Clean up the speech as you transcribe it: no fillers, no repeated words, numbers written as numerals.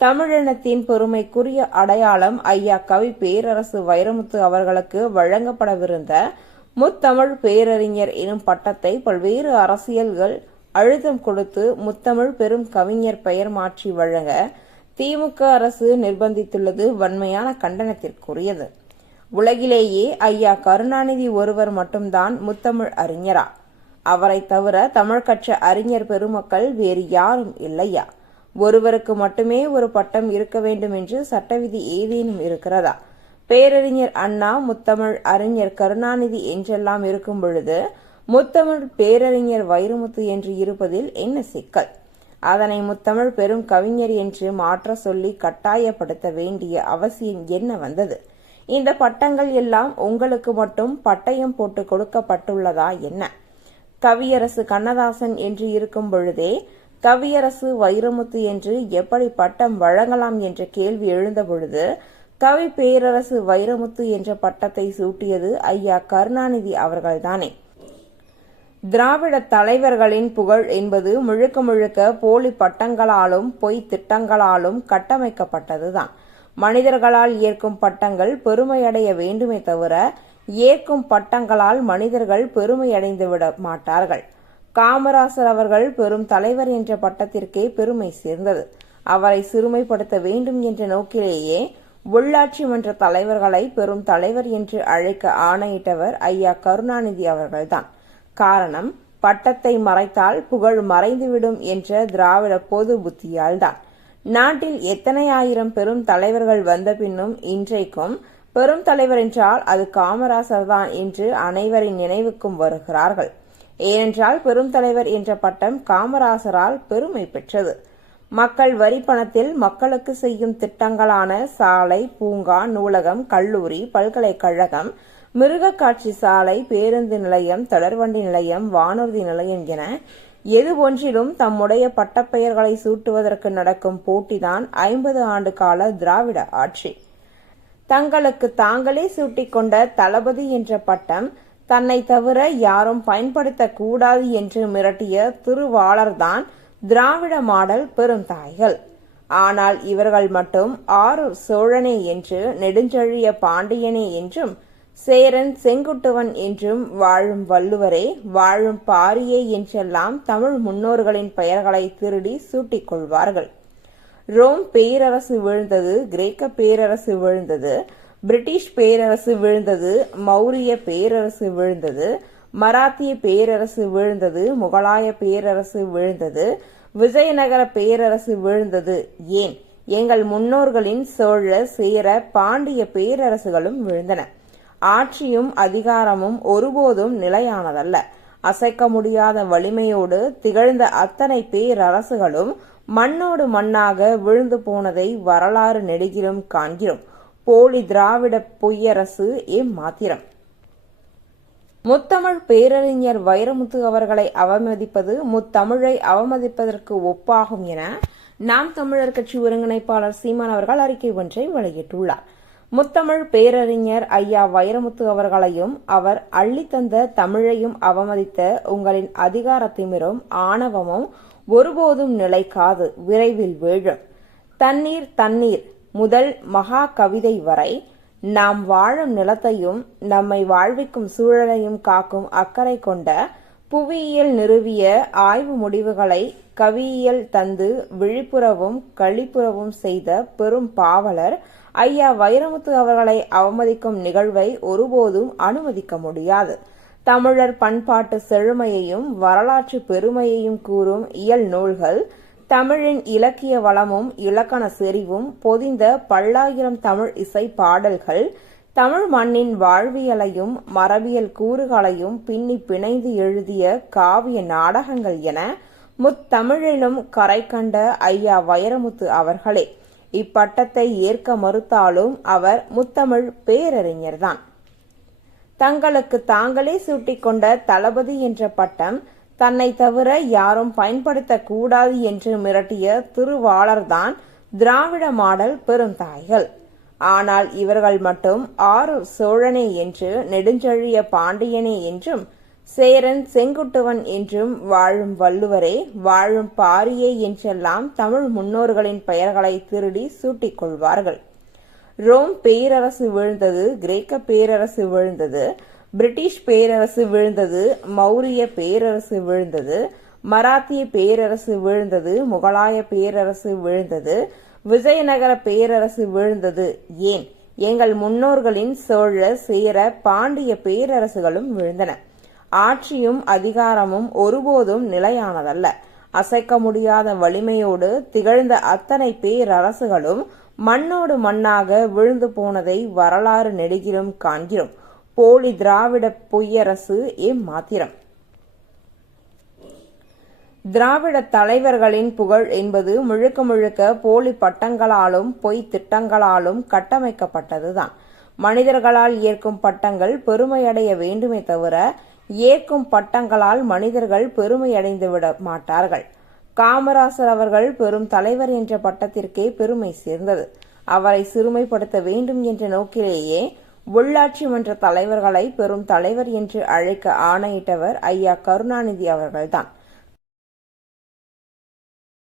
தமிழினத்தின் பெருமைக்குரிய அடையாளம் ஐயா கவி பேரரசு வைரமுத்து அவர்களுக்கு வழங்கப்படவிருந்த முத்தமிழ் பேரறிஞர் எனும் பட்டத்தை பல்வேறு அரசியல்கள் அழுத்தம் கொடுத்து முத்தமிழ் பெரும் கவிஞர் பெயர் மாற்றி வழங்க திமுக அரசு நிர்பந்தித்துள்ளது வன்மையான கண்டனத்திற்குரியது. உலகிலேயே ஐயா கருணாநிதி ஒருவர் மட்டும்தான் முத்தமிழ் அறிஞரா? அவரை தவிர தமிழ் கற்ற அறிஞர் பெருமக்கள் வேறு யாரும் இல்லையா? ஒருவருக்கு மட்டுமே ஒரு பட்டம் இருக்க வேண்டும் என்று சட்டவிதி ஏதேனும் இருக்கிறதா? பேரறிஞர் அண்ணா, முத்தமிழ் அறிஞர் கருணாநிதி என்றெல்லாம் இருக்கும் பொழுது முத்தமிழ் பேரறிஞர் வைரமுத்து என்று இருப்பதில் என்ன சிக்கல்? அதனை முத்தமிழ் பெரும் கவிஞர் என்று மாற்ற சொல்லி கட்டாயப்படுத்த வேண்டிய அவசியம் என்ன வந்தது? இந்த பட்டங்கள் எல்லாம் உங்களுக்கு மட்டும் பட்டயம் போட்டு கொடுக்கப்பட்டுள்ளதா என்ன? கவியரசு கண்ணதாசன் என்று இருக்கும் பொழுதே கவியரசு வைரமுத்து என்று எப்படி பட்டம் வழங்கலாம் என்ற கேள்வி எழுந்த பொழுது கவி பேரரசு வைரமுத்து என்ற பட்டத்தை சூட்டியது ஐயா கருணாநிதி அவர்கள்தானே. திராவிட தலைவர்களின் புகழ் என்பது முழுக்க முழுக்க போலி பட்டங்களாலும் பொய் திட்டங்களாலும் கட்டமைக்கப்பட்டதுதான். மனிதர்களால் ஏற்கும் பட்டங்கள் பெருமையடைய வேண்டுமே தவிர ஏற்கும் பட்டங்களால் மனிதர்கள் பெருமையடைந்து விட மாட்டார்கள். காமராசர் அவர்கள் பெரும் தலைவர் என்ற பட்டத்திற்கே பெருமை சேர்ந்தது. அவரை சிறுமைப்படுத்த வேண்டும் என்ற நோக்கிலேயே உள்ளாட்சி மன்ற தலைவர்களை பெரும் தலைவர் என்று அழைக்க ஆணையிட்டவர் ஐயா கருணாநிதி அவர்கள்தான். காரணம், பட்டத்தை மறைத்தால் புகழ் மறைந்துவிடும் என்ற திராவிட பொது புத்தியால்தான். நாட்டில் எத்தனை ஆயிரம் பெரும் தலைவர்கள் வந்த பின்னும் இன்றைக்கும் பெரும் தலைவர் என்றால் அது காமராசர் தான் என்று அனைவரின் நினைவுக்கும் வருகிறார்கள். ஏனென்றால் பெரும் தலைவர் என்ற பட்டம் காமராசரால் பெருமை பெற்றது. மக்கள் வரி பணத்தில் மக்களுக்கு செய்யும் திட்டங்களான சாலை, பூங்கா, நூலகம், கல்லூரி, பல்கலைக்கழகம், மிருகக்காட்சி சாலை, பேருந்து நிலையம், தொடர்வண்டி நிலையம், வானூர்தி நிலையம் என எது ஒன்றிலும் தம்முடைய பட்டப்பெயர்களை சூட்டுவதற்கு நடக்கும் போட்டிதான் 50 ஆண்டு கால திராவிட ஆட்சி. தங்களுக்கு தாங்களே சூட்டிக்கொண்ட தளபதி என்ற பட்டம் தன்னை தவிர யாரும் பயன்படுத்தக் கூடாது என்று மிரட்டிய திருவாளர்தான் திராவிட மாடல் பெருந்தாய்கள். ஆனால் இவர்கள் மட்டும் ஆரூர் சோழனே என்று, நெடுஞ்செழிய பாண்டியனே என்றும், சேரன் செங்குட்டுவன் என்றும், வாழும் வள்ளுவரே, வாழும் பாரியே என்றெல்லாம் தமிழ் முன்னோர்களின் பெயர்களை திருடி சூட்டிக் கொள்வார்கள். ரோம் பேரரசு விழுந்தது, கிரேக்க பேரரசு விழுந்தது, பிரிட்டிஷ் பேரரசு விழுந்தது, மௌரிய பேரரசு விழுந்தது, மராத்திய பேரரசு விழுந்தது, முகலாய பேரரசு விழுந்தது, விஜயநகர பேரரசு விழுந்தது. ஏன், எங்கள் முன்னோர்களின் சோழ, சேர, பாண்டிய பேரரசுகளும் விழுந்தன. ஆட்சியும் அதிகாரமும் ஒருபோதும் நிலையானதல்ல. அசைக்க முடியாத வலிமையோடு திகழ்ந்த அத்தனை பேரரசுகளும் மண்ணோடு மண்ணாக விழுந்து போனதை வரலாறு நெடுகிலும் காண்கிறோம். போலி திராவிட பொய்யரசு மாத்திரம். முத்தமிழ் பேரறிஞர் வைரமுத்து அவர்களை அவமதிப்பது முத்தமிழை அவமதிப்பதற்கு ஒப்பாகும் என நாம் தமிழர் கட்சி ஒருங்கிணைப்பாளர் சீமான் அவர்கள் அறிக்கை ஒன்றை வெளியிட்டுள்ளார். முத்தமிழ் பேரறிஞர் ஐயா வைரமுத்து அவர்களையும் அவர் அள்ளித்தந்த தமிழையும் அவமதித்த உங்களின் அதிகார திமிரும் ஆணவமும் ஒருபோதும் நிலைக்காது, விரைவில் வீழும். தண்ணீர் தண்ணீர் முதல் மகா கவிதை வரை நாம் வாழும் நிலத்தையும் நம்மை வாழ்விக்கும் சூழலையும் காக்கும் அக்கறை கொண்ட புவியியல் நிறுவிய ஆய்வு முடிவுகளை கவியியல் தந்து விழிப்புறவும் களிப்புறவும் செய்த பெரும் பாவலர் ஐயா வைரமுத்து அவர்களை அவமதிக்கும் நிகழ்வை ஒருபோதும் அனுமதிக்க முடியாது. தமிழர் பண்பாட்டு செழுமையையும் வரலாற்று பெருமையையும் கூறும் இயல் நூல்கள், தமிழின் இலக்கிய வளமும் இலக்கண செறிவும் பொதிந்த பல்லாயிரம் தமிழ் இசை பாடல்கள், தமிழ் மண்ணின் வாழ்வியலையும் மரபியல் கூறுகளையும் பின்னி பிணைந்து எழுதிய காவிய நாடகங்கள் என முத்தமிழிலும் கரை கண்ட ஐயா வைரமுத்து அவர்களே. இப்பட்டத்தை ஏற்க மறுத்தாலும் அவர் முத்தமிழ் பேரறிஞர்தான். தங்களுக்கு தாங்களே சூட்டிக்கொண்ட தளபதி என்ற பட்டம் தன்னை தவிர யாரும் பயன்படுத்தக் கூடாது என்று மிரட்டிய திருவாளர்தான் திராவிட மாடல் பெருந்தாய்கள். ஆனால் இவர்கள் மட்டும் ஆரூர் சோழனே என்று, நெடுஞ்செழிய பாண்டியனே என்றும், சேரன் செங்குட்டுவன் என்றும் வாழும் வள்ளுவரே, வாழும் பாரியே என்றெல்லாம் தமிழ் முன்னோர்களின் பெயர்களை திருடி சூட்டிக் கொள்வார்கள். ரோம் பேரரசு வீழ்ந்தது, கிரேக்க பேரரசு வீழ்ந்தது, பிரிட்டிஷ் பேரரசு வீழ்ந்தது, மௌரிய பேரரசு வீழ்ந்தது, மராத்திய பேரரசு வீழ்ந்தது, முகலாய பேரரசு வீழ்ந்தது, விஜயநகர பேரரசு வீழ்ந்தது. ஏன், எங்கள் முன்னோர்களின் சோழ, சேர, பாண்டிய பேரரசுகளும் வீழ்ந்தன. ஆட்சியும் அதிகாரமும் ஒருபோதும் நிலையானதல்ல. அசைக்க முடியாத வலிமையோடு திகழ்ந்த அத்தனை பேரரசுகளும் மண்ணோடு மண்ணாக விழுந்து போனதை வரலாறு நெடுகிலும் காண்கிறோம். போலி திராவிட பொய்யரசு மாத்திரம். திராவிட தலைவர்களின் புகழ் என்பது முழுக்க முழுக்க போலி பட்டங்களாலும் பொய் திட்டங்களாலும் கட்டமைக்கப்பட்டதுதான். மனிதர்களால் ஏற்கும் பட்டங்கள் பெருமையடைய வேண்டுமே தவிர ஏற்கும் பட்டங்களால் மனிதர்கள் பெருமையடைந்து விட மாட்டார்கள். காமராசர் அவர்கள் பெரும் தலைவர் என்ற பட்டத்திற்கே பெருமை சேர்ந்தது. அவரை சிறுமைப்படுத்த வேண்டும் என்ற நோக்கிலேயே உள்ளாட்சி மன்ற தலைவர்களை பெரும் தலைவர் என்று அழைக்க ஆணையிட்டவர் ஐயா கருணாநிதி அவர்கள்தான்.